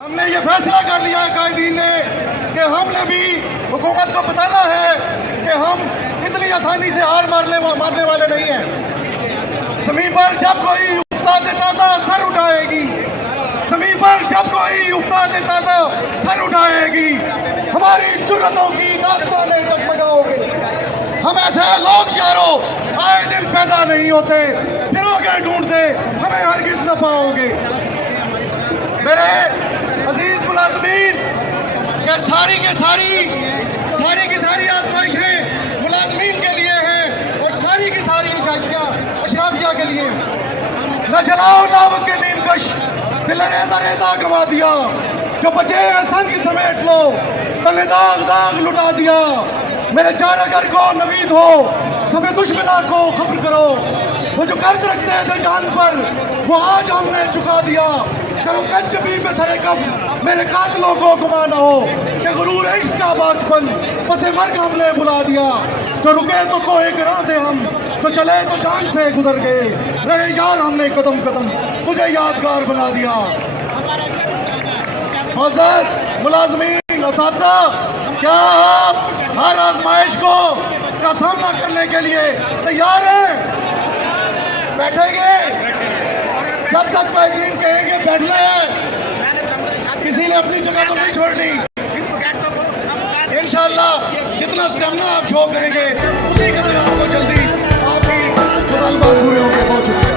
हमने ये फैसला कर लिया है कायदीन ने कि हमने भी हुकूमत को बताना है कि हम इतनी आसानी से हार मारने वाले नहीं हैं। ज़मीन पर जब कोई उस्ताद ताज़ा सर उठाएगी, ज़मीन पर जब कोई उस्ताद ताज़ा सर उठाएगी, हमारी जुर्रतों की दास्तानें जगमगाओगे। हम ऐसे लोग यारो आए दिन पैदा नहीं होते, फिरोगे ढूंढते हमें हरगिज़ न पाओगे। मेरे अजीज मुलाजमीन, ये सारी की सारी आजमाइशें मुलाजमीन के लिए हैं और सारी की सारी जातियाँ अशराफिया के लिए। न जलाओ नावक के नीमकश, दिल रेजा रेजा गवा दिया। जो बचे हैं संग समेट लो, तले दाग दाग लुटा दिया। मेरे चार अगर को नवीद हो, सभी दुश्मना को खबर करो। वो जो कर्ज रखते थे जान पर, वो आज हमने चुका दिया। करो कंच भी पे सरे कब, मेरे कातलों को गुमान हो कि गुरूर इश्क का बागपन बसे मर्ग हमने बुला दिया। जो रुके तो कोहे गिरा दे हम, जो चले तो जान से गुजर गए। रहे यार हमने कदम कदम तुझे यादगार बना दिया। मुअज़्ज़ज़ मुलाज़मीन, असातिज़ा, क्या आप हर आजमाइश का सामना करने के लिए तैयार हैं? बैठेंगे जब तक कायदीन कहेंगे बैठना है। किसी ने अपनी जगह तो नहीं छोड़नी। इंशाअल्लाह जितना स्टेमिना आप शो करेंगे उसी कदर आपको जल्दी आपकी मुतालबात पूरे होंगे। बहुत शुक्रिया।